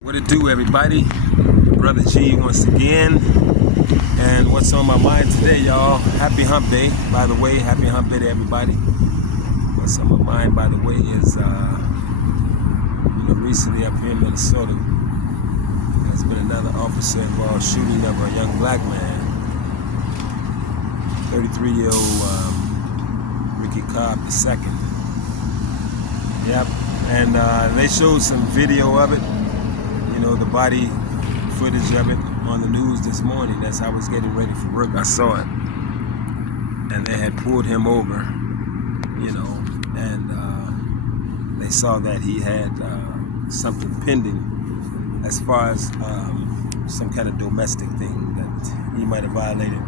What it do, everybody? Brother G once again. And what's on my mind today, y'all? Happy Hump Day, by the way. Happy Hump Day to everybody. What's on my mind, by the way, is recently up here in Minnesota, there's been another officer involved shooting of a young black man, 33-year-old Ricky Cobb II. Yep. And they showed some video of it. You know, the body footage of it on the news this morning. As I was getting ready for work, I saw it. And they had pulled him over, and they saw that he had something pending as far as some kind of domestic thing that he might have violated.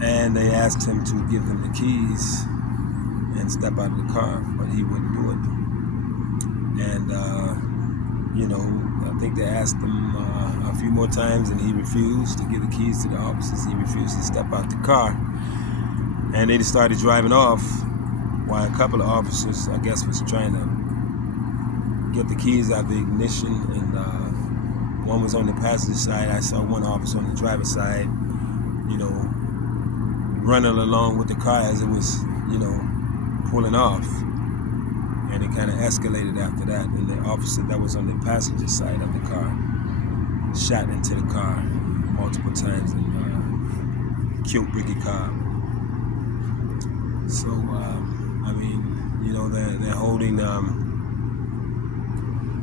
And they asked him to give them the keys and step out of the car, but he wouldn't do it. And, I think they asked him a few more times, and he refused to give the keys to the officers. He refused to step out the car. And they started driving off while a couple of officers, I guess, was trying to get the keys out of the ignition. And one was on the passenger side. I saw one officer on the driver's side, running along with the car as it was, pulling off. And it kind of escalated after that. And the officer that was on the passenger side of the car shot into the car multiple times and killed Ricky Cobb. So, they're holding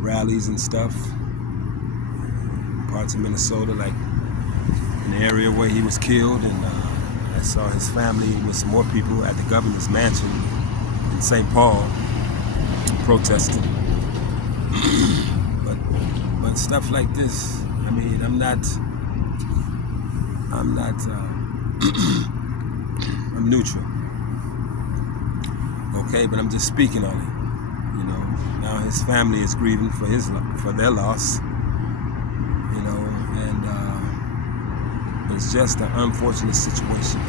rallies and stuff, parts of Minnesota, like in the area where he was killed. And I saw his family with some more people at the governor's mansion in St. Paul protesting. but stuff like this, I'm neutral. Okay, but I'm just speaking on it. Now his family is grieving for their loss. And it's just an unfortunate situation.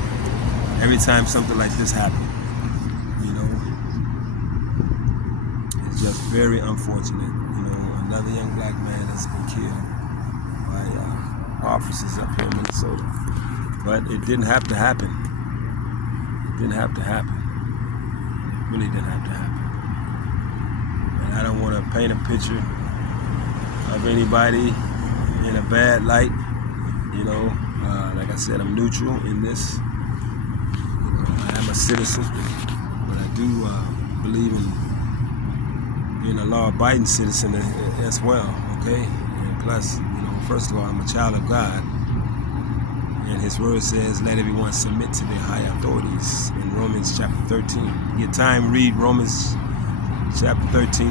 Every time something like this happens, it's just very unfortunate. Another young black man has been killed by officers up here in Minnesota. But it didn't have to happen. It didn't have to happen. It really didn't have to happen. And I don't want to paint a picture of anybody in a bad light. Like I said, I'm neutral in this. I am a citizen, but I do believe in being a law-abiding citizen as well, okay? And plus, first of all, I'm a child of God. And his word says, let everyone submit to their high authorities in Romans chapter 13. Get time, read Romans chapter 13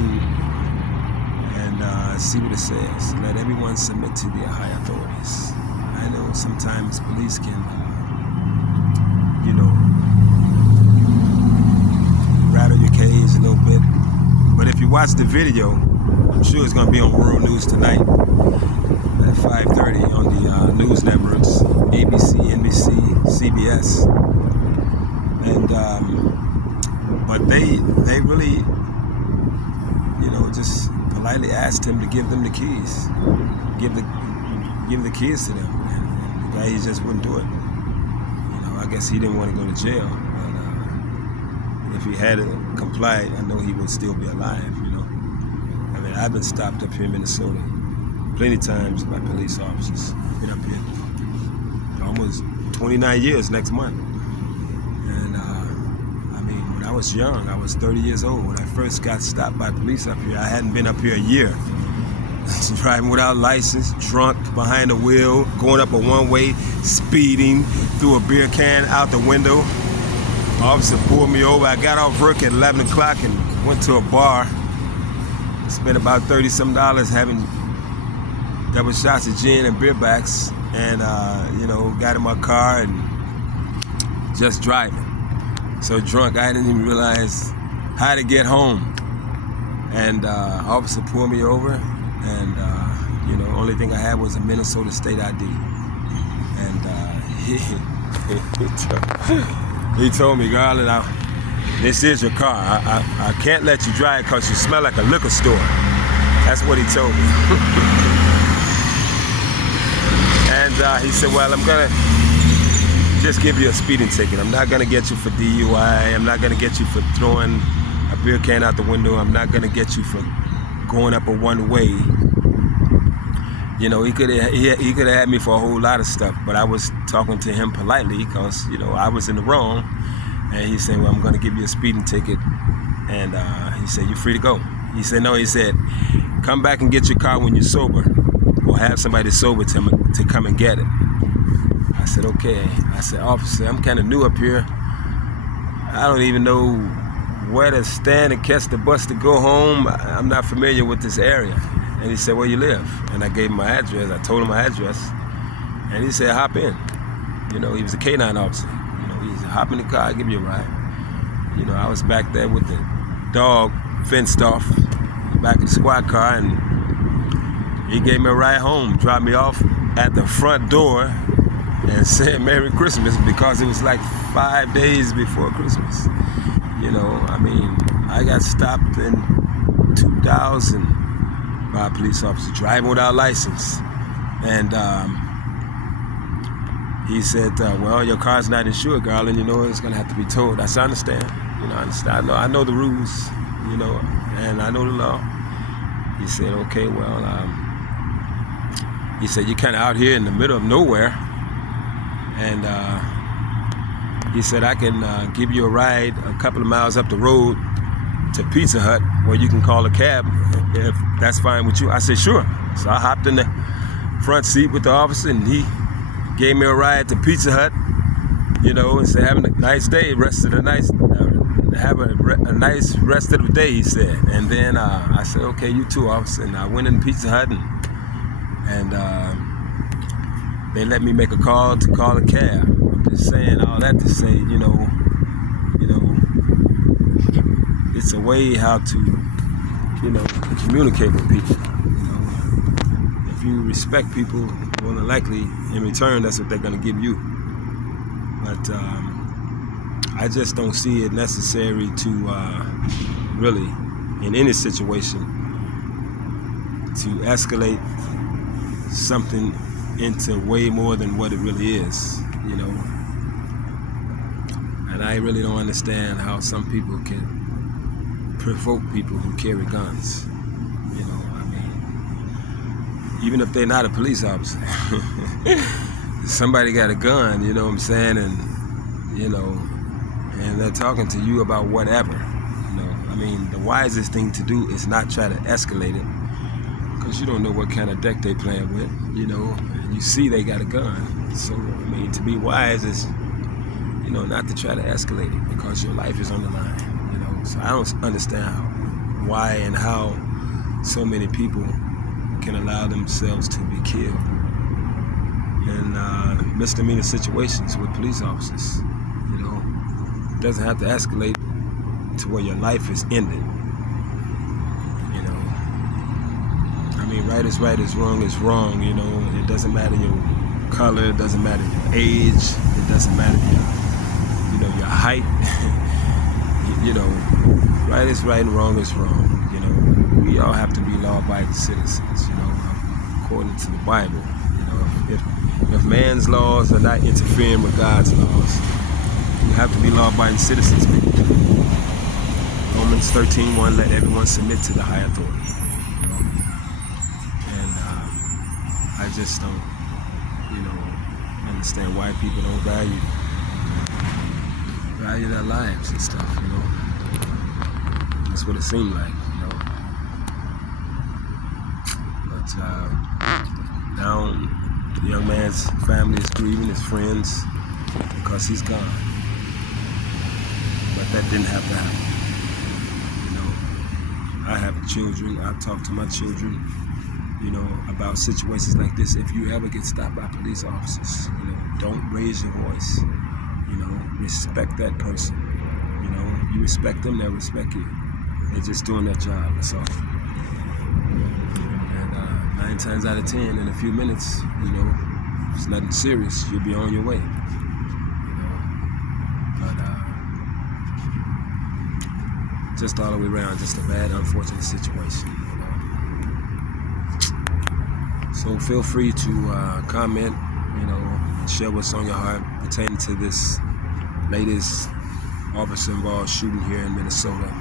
and see what it says. Let everyone submit to their high authorities. I know sometimes police can, rattle your cage a little bit. But if you watch the video, I'm sure it's going to be on World News tonight at 5:30 on the news networks, ABC, NBC, CBS. And but they really, just politely asked him to give them the keys, give the keys to them, and the guy, he just wouldn't do it. I guess he didn't want to go to jail. If he had complied, I know he would still be alive, I've been stopped up here in Minnesota plenty of times by police officers. I've been up here almost 29 years next month. And, when I was young, I was 30 years old. When I first got stopped by police up here, I hadn't been up here a year. Driving without license, drunk, behind the wheel, going up a one-way, speeding, threw a beer can out the window. Officer pulled me over. I got off work at 11 o'clock and went to a bar. Spent about $30-some having double shots of gin and beer backs. And, got in my car and just driving. So drunk, I didn't even realize how to get home. And officer pulled me over. And, only thing I had was a Minnesota state ID. And he told me, "Garland, this is your car. I can't let you drive because you smell like a liquor store." That's what he told me. And he said, well, I'm going to just give you a speeding ticket. I'm not going to get you for DUI. I'm not going to get you for throwing a beer can out the window. I'm not going to get you for going up a one-way. You know, he could have had me for a whole lot of stuff, but I was talking to him politely because, you know, I was in the wrong. And he said, well, I'm going to give you a speeding ticket. And he said, you're free to go. He said, no, he said, come back and get your car when you're sober, or have somebody sober to come and get it. I said, okay. I said, officer, I'm kind of new up here. I don't even know where to stand and catch the bus to go home. I'm not familiar with this area. And he said, where you live? And I gave him my address. I told him my address. And he said, hop in. You know, he was a K-9 officer. You know, he said, hop in the car, I'll give you a ride. You know, I was back there with the dog fenced off, back in the squad car, and he gave me a ride home, dropped me off at the front door, and said Merry Christmas, because it was like 5 days before Christmas. You know, I mean, I got stopped in 2000 by a police officer driving without license. And he said, well, your car's not insured, Garland, you know, it's gonna have to be towed. I said, I understand. You know, I understand. I know the rules, you know, and I know the law. He said, okay, well, he said, you're kind of out here in the middle of nowhere. And he said, I can give you a ride a couple of miles up the road to Pizza Hut, where you can call a cab if that's fine with you. I said, sure. So I hopped in the front seat with the officer, and he gave me a ride to Pizza Hut, you know, and said, have a nice day, have a nice rest of the day, he said. And then I said, okay, you too, officer. And I went in Pizza Hut, and they let me make a call to call a cab. I'm just saying all that to say, you know, it's a way how to, you know, communicate with people. You know, if you respect people, more than likely, in return, that's what they're going to give you. But I just don't see it necessary to really, in any situation, to escalate something into way more than what it really is, you know. And I really don't understand how some people can provoke people who carry guns. You know, I mean, even if they're not a police officer, somebody got a gun, you know what I'm saying, and you know, and they're talking to you about whatever. You know, I mean, the wisest thing to do is not try to escalate it, because you don't know what kind of deck they playing with. You know, you see they got a gun, so I mean, to be wise is, you know, not to try to escalate it, because your life is on the line. You know, so I don't understand why and how so many people can allow themselves to be killed in misdemeanor situations with police officers. You know, it doesn't have to escalate to where your life is ended. You know, I mean, right is wrong is wrong. You know, it doesn't matter your color, it doesn't matter your age, it doesn't matter your height. You know, right is right and wrong is wrong. You know, we all have to be law-abiding citizens, you know, according to the Bible. You know, if man's laws are not interfering with God's laws, we have to be law-abiding citizens. Romans 13:1, let everyone submit to the high authority. You know? And I just don't, you know, understand why people don't value their lives and stuff, you know. That's what it seemed like, you know. But now the young man's family is grieving, his friends, because he's gone. But that didn't have to happen. You know, I have children. I talk to my children, you know, about situations like this. If you ever get stopped by police officers, you know, don't raise your voice. You know, respect that person. You know, you respect them, they'll respect you. They're just doing their job, that's all. And 9 times out of 10, in a few minutes, you know, if it's nothing serious, you'll be on your way. You know, but just all the way around, just a bad, unfortunate situation. You know, So feel free to comment, and share what's on your heart pertaining to this latest officer-involved shooting here in Minnesota.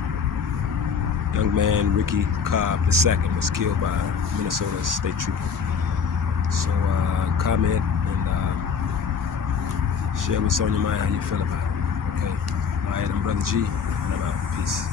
Young man Ricky Cobb II was killed by a Minnesota state trooper. So comment and share what's on your mind, how you feel about it. Okay. All right, I'm Brother G, and I'm out. Peace.